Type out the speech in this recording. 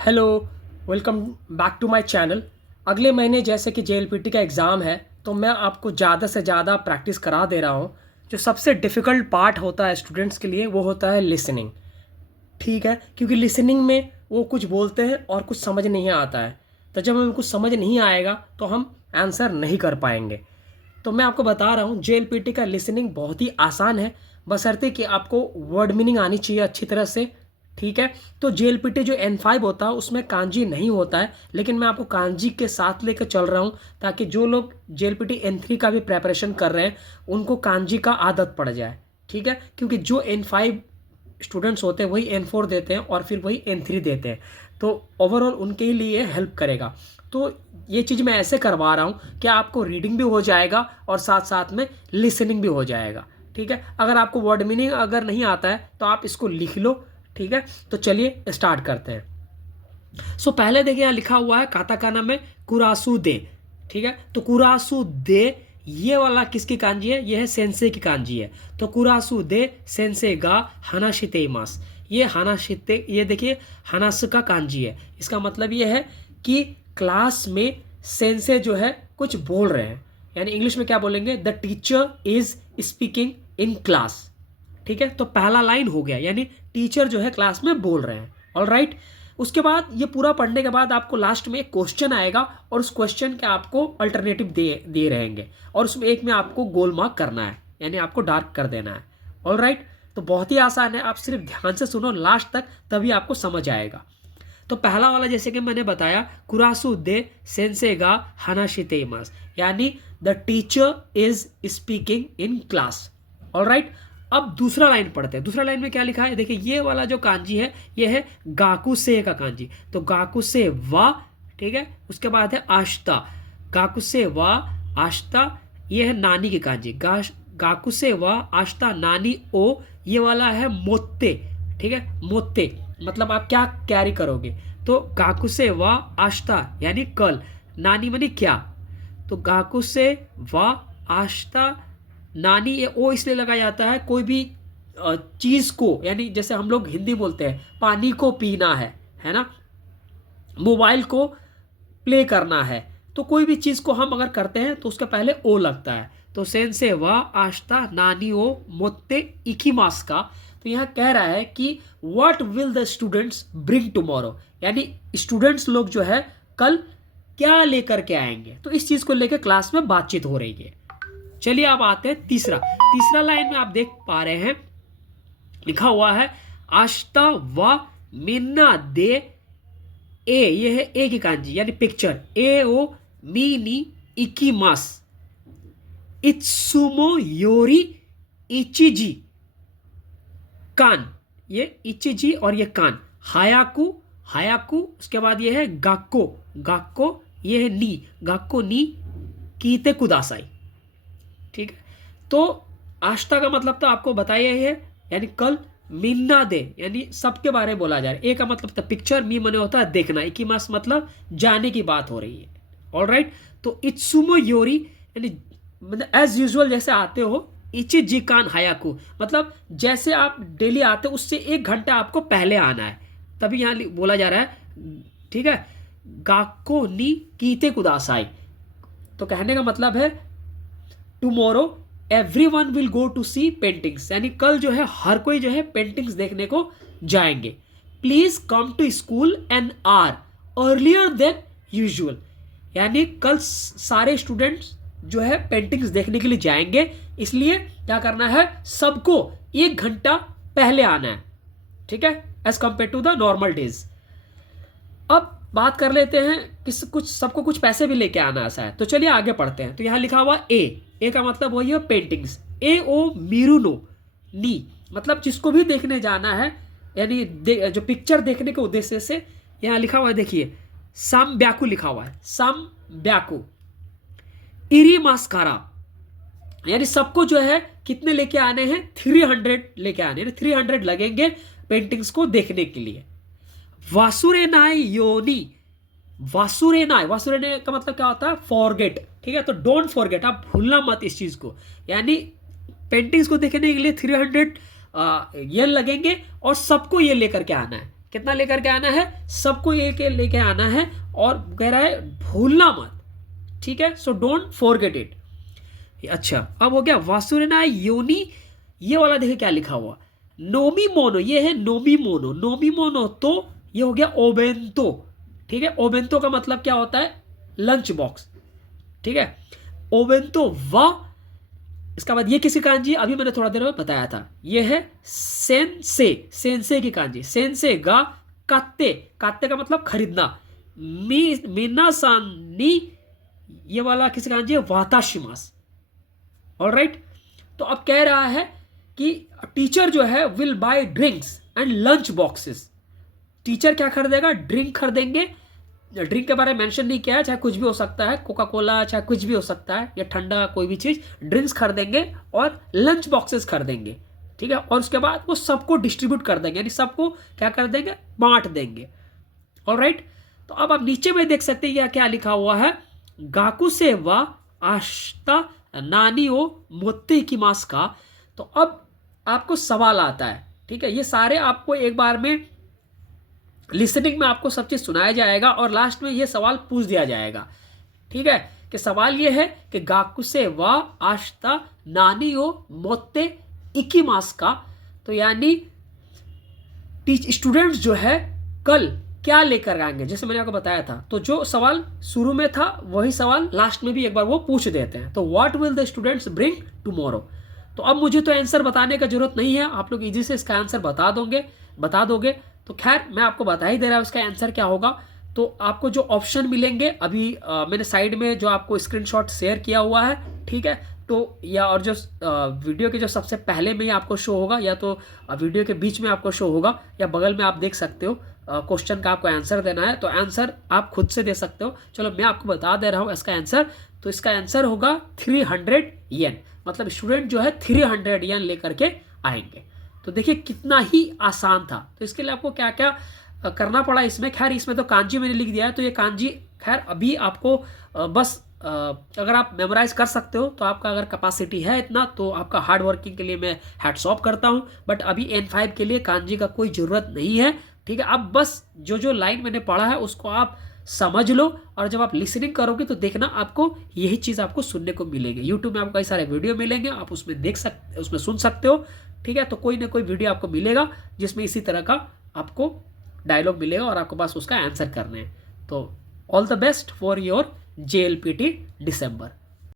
Hello, welcome back to my channel. अगले महीने जैसे कि जेएलपीटी का एग्ज़ाम है, तो मैं आपको ज़्यादा से ज़्यादा प्रैक्टिस करा दे रहा हूँ। जो सबसे डिफ़िकल्ट पार्ट होता है स्टूडेंट्स के लिए, वो होता है लिसनिंग। ठीक है, क्योंकि लिसनिंग में वो कुछ बोलते हैं और कुछ समझ नहीं आता है। तो जब हमें कुछ समझ नहीं आएगा तो हम आंसर नहीं कर पाएंगे। तो मैं आपको बता रहा हूँ, जेएलपीटी का लिसनिंग बहुत ही आसान है, बशर्ते कि आपको वर्ड मीनिंग आनी चाहिए अच्छी तरह से। ठीक है, तो जेएलपीटी जो N5 होता है उसमें कांजी नहीं होता है, लेकिन मैं आपको कांजी के साथ लेकर चल रहा हूँ ताकि जो लोग जेएलपीटी N3 का भी प्रेपरेशन कर रहे हैं उनको कांजी का आदत पड़ जाए। ठीक है, क्योंकि जो N5 स्टूडेंट्स होते हैं वही N4 देते हैं और फिर वही N3 देते हैं, तो ओवरऑल उनके लिए हेल्प करेगा। तो ये चीज़ मैं ऐसे करवा रहा हूँ कि आपको रीडिंग भी हो जाएगा और साथ साथ में लिसनिंग भी हो जाएगा। ठीक है, अगर आपको वर्ड मीनिंग अगर नहीं आता है तो आप इसको लिख लो। ठीक है, तो चलिए स्टार्ट करते हैं। पहले देखिए यहाँ लिखा हुआ है काताकाना में कुरासू दे। ठीक है, तो कुरासू दे ये वाला किसकी कांजी है? ये है सेंसे की कांजी है। तो कुरासू दे सेंसे गा हानाशिते इमास। ये हानाशिते, ये देखिए हानास का कांजी है। इसका मतलब ये है कि क्लास में सेंसे जो है कुछ बोल रहे हैं, यानी इंग्लिश में क्या बोलेंगे? The teacher is speaking in class. ठीक है, तो पहला लाइन हो गया, यानी टीचर जो है क्लास में बोल रहे हैं। ऑल राइट, उसके बाद ये पूरा पढ़ने के बाद आपको लास्ट में एक क्वेश्चन आएगा और उस क्वेश्चन के आपको अल्टरनेटिव दे रहेंगे और उसमें एक में आपको गोल मार्क करना है, यानी आपको डार्क कर देना है। ऑल राइट, तो बहुत ही आसान है, आप सिर्फ ध्यान से सुनो लास्ट तक, तभी आपको समझ आएगा। तो पहला वाला जैसे कि मैंने बताया, कुरासु दे सेंसेगा हानाशितेमास, यानी the teacher is speaking in class. All right, अब दूसरा लाइन पढ़ते हैं। दूसरा लाइन में क्या लिखा है? देखिए ये वाला जो कांजी है ये है गाकू से का कांजी। तो गाकू से वा, ठीक है, उसके बाद है आश्ता। गाकू से वा आश्ता, ये है नानी की कांजी। गाकू से वा आश्ता नानी ओ, ये वाला है मोत्ते। ठीक है, मोत्ते मतलब आप क्या कैरी करोगे। तो गाकू से वा आश्ता यानी कल, नानी मानी क्या। तो गाकू से वा आश्ता नानी, ये ओ इसलिए लगाया जाता है कोई भी चीज़ को, यानी जैसे हम लोग हिंदी बोलते हैं पानी को पीना है ना, मोबाइल को प्ले करना है, तो कोई भी चीज़ को हम अगर करते हैं तो उसके पहले ओ लगता है। तो सेन से वा आश्ता नानी ओ मोत्ते इकीमास का। तो यहाँ कह रहा है कि what will the students bring tomorrow, यानी स्टूडेंट्स लोग जो है कल क्या लेकर के आएंगे। तो इस चीज़ को लेकर क्लास में बातचीत हो रही है। चलिए अब आते हैं तीसरा। तीसरा लाइन में आप देख पा रहे हैं लिखा हुआ है आश्ता व मिन्ना दे ए, ये है ए की कांजी यानी पिक्चर। ए ओ मीनी इकीमास इत्सुमो योरी इचिजी कान, ये इचिजी और ये कान। हायाकू, हायाकू उसके बाद ये है गाक्को, गाक्को ये है नी, गाक्को नी कीते कुदासाई। ठीक है, तो आस्था का मतलब तो आपको बताया ही है, यानी कल मिन्ना दे यानी सबके बारे में बोला जा रहा है। ए का मतलब था पिक्चर, मी मने होता है देखना, इकीमास मतलब जाने की बात हो रही है। ऑल राइट, तो इत्सुमो योरी यानी मतलब एज यूजुअल जैसे आते हो, इची जिकान हायाकू मतलब जैसे आप डेली आते हो उससे 1 घंटा आपको पहले आना है, तभी यहाँ बोला जा रहा है। ठीक है, गाको नी कीते कुदासाई, तो कहने का मतलब है tomorrow everyone will go to see paintings, यानी कल जो है हर कोई जो है पेंटिंग्स देखने को जाएंगे। Please come to school an hour earlier than usual, यानी कल सारे स्टूडेंट्स जो है पेंटिंग्स देखने के लिए जाएंगे, इसलिए क्या करना है, सबको 1 घंटा पहले आना है। ठीक है, as compare to the normal days. अब बात कर लेते हैं कि कुछ सबको कुछ पैसे भी लेके आना ऐसा है, तो चलिए आगे पढ़ते हैं। तो यहाँ लिखा हुआ ए, ए का मतलब वही है पेंटिंग्स। ए ओ मीरुनो नी मतलब जिसको भी देखने जाना है, यानी जो पिक्चर देखने के उद्देश्य से यहाँ लिखा हुआ है, देखिए सम ब्याकू लिखा हुआ है, सम ब्याकू इरी मास्कारा, यानी सबको जो है कितने लेके आने हैं, 300 लेके आने हैं, 300 लगेंगे पेंटिंग्स को देखने के लिए। वासुरेनाय योनी, वासुरेनाय, वासुरेनाय का मतलब क्या होता है, फॉरगेट। ठीक है, तो डोंट फॉरगेट, आप भूलना मत इस चीज को, यानी पेंटिंग्स को देखने के लिए 300 ये लगेंगे और सबको ये लेकर के आना है। कितना लेकर के आना है, सबको ये लेके आना है, और कह रहा है भूलना मत, ठीक है। So don't forget it. अच्छा, अब हो गया वासुरेना योनी, ये वाला देखिए क्या लिखा हुआ, नोमी मोनो, ये है नोमी मोनो, नोमी मोनो तो ये हो गया ओबेंतो, ठीक है। ओबेंतो का मतलब क्या होता है, लंच बॉक्स, ठीक है। ओबेंतो वा, इसका बाद ये किसी कांजी, अभी मैंने थोड़ा देर में बताया था, ये है सेंसे, सेंसे की कांजी, सेंसे गा कात्ते, कात्ते का मतलब खरीदना, मीनासानी, ये वाला किसी कांजी है वाताशिमास, ऑलराइट। तो अब कह रहा है कि टीचर जो है will buy drinks and lunch boxes, teacher क्या खरीदेगा, ड्रिंक खरीदेंगे, ड्रिंक के बारे में मेंशन नहीं किया है, चाहे कुछ भी हो सकता है, कोका कोला, चाहे कुछ भी हो सकता है, या ठंडा कोई भी चीज, ड्रिंक्स खरीदेंगे और लंच बॉक्सेस खरीदेंगे, ठीक है। और उसके बाद वो सबको डिस्ट्रीब्यूट कर देंगे, यानी सबको क्या कर देंगे, बांट देंगे, ऑलराइट। तो अब आप नीचे में देख सकते हैं क्या लिखा हुआ है, गाकू से वा आश्ता नानी ओ मोत्ते की मास का। तो अब आपको सवाल आता है, ठीक है, ये सारे आपको एक बार में लिसनिंग में आपको सब चीज सुनाया जाएगा और लास्ट में ये सवाल पूछ दिया जाएगा, ठीक है। कि सवाल ये है कि गाकुसे वा आश्ता नानी ओ मोत्ते इकी मास का, तो यानी स्टूडेंट्स जो है कल क्या लेकर आएंगे, जैसे मैंने आपको बताया था, तो जो सवाल शुरू में था वही सवाल लास्ट में भी एक बार वो पूछ देते हैं। तो what will the students bring tomorrow. तो अब मुझे तो आंसर बताने का जरूरत नहीं है, आप लोग इजी से इसका आंसर बता दोगे। तो खैर मैं आपको बता ही दे रहा हूँ इसका आंसर क्या होगा। तो आपको जो ऑप्शन मिलेंगे अभी मैंने साइड में जो आपको स्क्रीनशॉट शेयर किया हुआ है, ठीक है। तो या और जो वीडियो के जो सबसे पहले में ही आपको शो होगा, या तो वीडियो के बीच में आपको शो होगा, या बगल में आप देख सकते हो क्वेश्चन का आपको आंसर देना है, तो आंसर आप खुद से दे सकते हो। चलो मैं आपको बता दे रहा हूँ इसका आंसर। तो इसका आंसर होगा 300 येन, मतलब स्टूडेंट जो है 300 येन लेकर के आएंगे। तो देखिए कितना ही आसान था। तो इसके लिए आपको क्या क्या करना पड़ा इसमें, खैर इसमें तो कांजी मैंने लिख दिया है, तो ये कांजी खैर अभी आपको बस अगर आप मेमोराइज कर सकते हो तो आपका अगर कैपेसिटी है इतना, तो आपका हार्ड वर्किंग के लिए मैं हैट्स ऑफ करता हूँ। बट अभी N5 के लिए कांजी का कोई ज़रूरत नहीं है, ठीक है। अब बस जो जो लाइन मैंने पढ़ा है उसको आप समझ लो, और जब आप लिसनिंग करोगे तो देखना आपको यही चीज़ आपको सुनने को मिलेगी। यूट्यूब में आपको कई सारे वीडियो मिलेंगे, आप उसमें सुन सकते हो, ठीक है। तो कोई ना कोई वीडियो आपको मिलेगा जिसमें इसी तरह का आपको डायलॉग मिलेगा और आपको बस उसका आंसर करना है। तो all the best for your JLPT December.